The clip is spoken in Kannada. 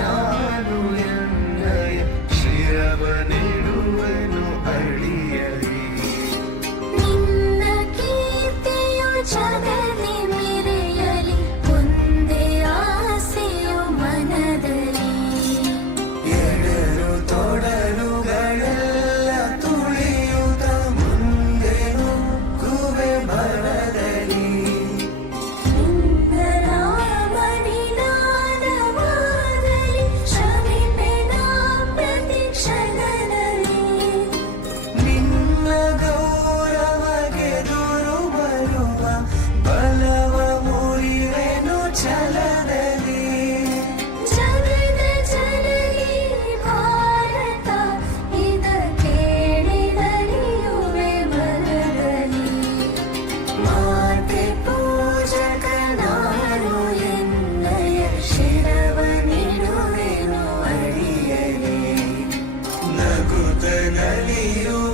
ನಾನು ಎನ್ನಯ ಶಿರವನಿಡುವೆನು ಅಡಿಯಲಿ. ನಿನ್ನ ಕೀರ್ತಿಯು ಜಗಲಿ ಮೆರೆಯಲಿ, ಒಂದೇ ಆಸೆಯು ಮನದಲ್ಲಿ. ಎಡರು ತೊಡರುಗಳೆಲ್ಲ ತುಳಿಯುತ್ತ ಮುಂದೆ ನುಗ್ಗುವೆ ಭರದಲ್ಲಿ. ನಿನ್ನ ನಾಮನಿನಾದವಾಗಲಿ, ಶ್ರಮಿಪೆನ ಪ್ರತಿ ಕ್ಷಣದಲ್ಲಿ. ನಿನ್ನ ಗೌರವಗೆದುರು ಬರುವ ಬಲವ ಮುರಿವೆನು ಛಲದಲ್ಲಿ. ಜಗದ ಜನನಿ ಭಾರತ, ಇದ ಕೇಳಿದರಿಯುವೆ ಮನದಲ್ಲಿ. ಮಾತೆ ಪೂಜಕ ನಾನು ಎನ್ನಯ ಶಿರವನಿಡುವೆನು ಅಡಿಯಲಿ. ನಗುತ್ತ ನಲಿಯುವ